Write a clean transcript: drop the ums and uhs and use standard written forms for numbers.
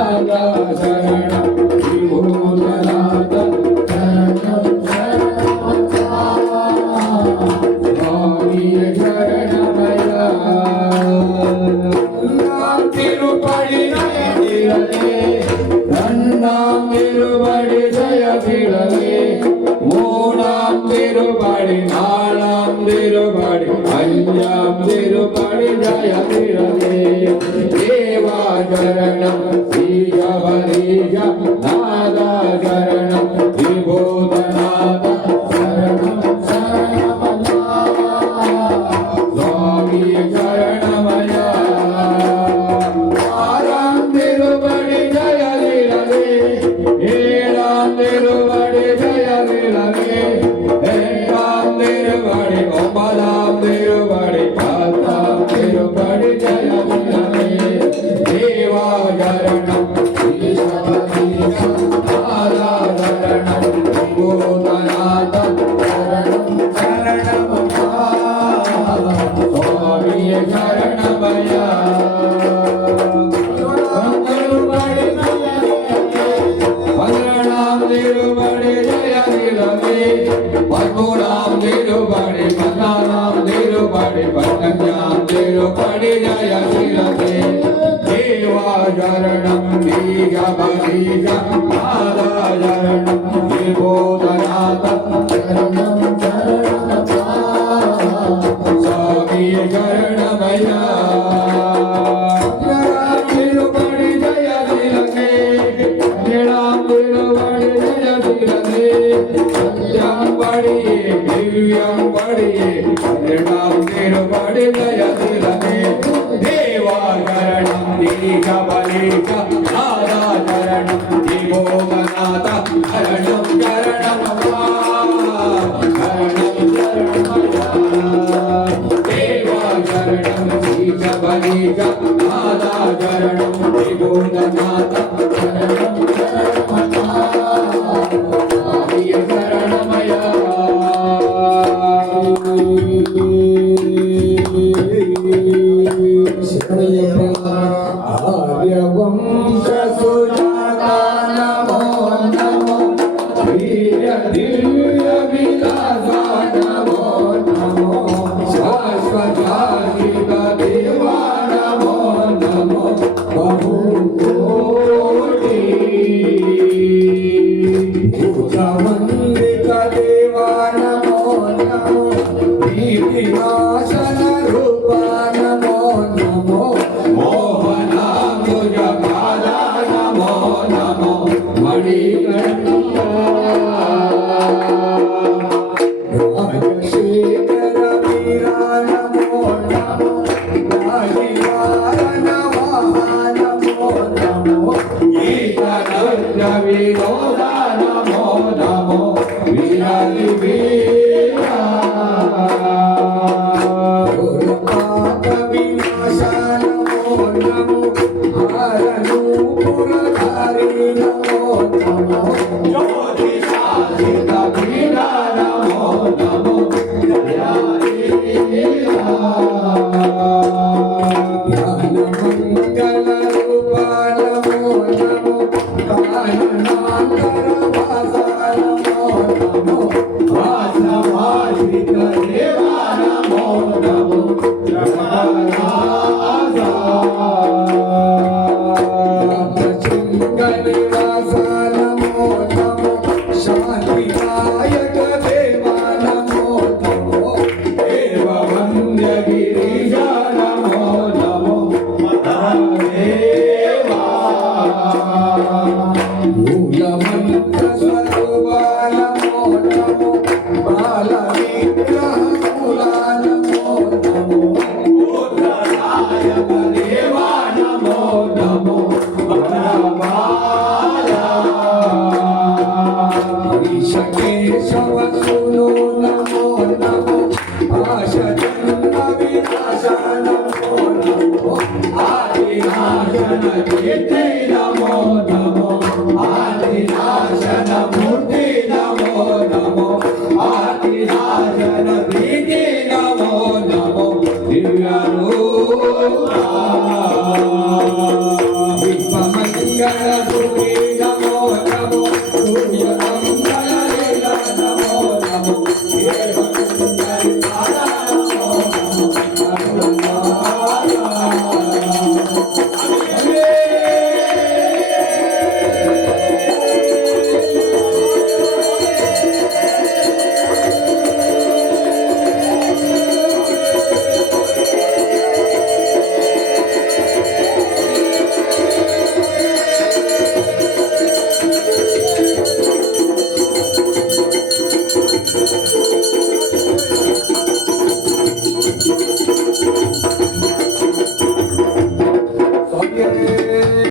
నాదా శరణం విభూతనాథ శరణం స్వామి శరణమయ్యా తిరుపడి నయనిరలే நன்னாம் திருபடி ஜெயபிடவே மூணாம் திருபடி நாலாம் திருபடி அஞ்சாம் திருபடி ஜெயபிடவே தேவா சரணம் ஸ்ரீகவரீஜ நாதா சரணம் விபூதநாத சரணம் சரணமல்லா சுவாமி சரணமயா திருவடி ஜெயவிலவே எட்டாம் திருவடி ஒன்பதாம் திருவடி பத்தாம் திருவடி ஜெயவிலவே தேவா சரணம் நாதா சரணம் விபூதநாத சரணம் சரணம் சுவாமி சரணமயா திருபடி ஜெயதிலவே பதிமூணாம் திருபடி பதினாலாம் திருபடி பதினஞ்சாம் திருபடி ஜெயதிலவே தேவா சரணம் தீகபதீக நாதா சரணம் விபூதநாத சரணம் சரணம் சுவாமி சரணமயா திருபடி ஜெயதிலவே ஏழாம் திருபடி சத்யம் படியே திவ்யம் படியே இரண்டாம் திருபடி ஜெயதிலவே தேவா சரணம் தீகபலீக நாதா சரணம் விபூதநாத சரணம் சரணம் தேவா சரணம் தீகபலீக நாதா சரணம் விபூதநாத சரணம் Vipa గణపతి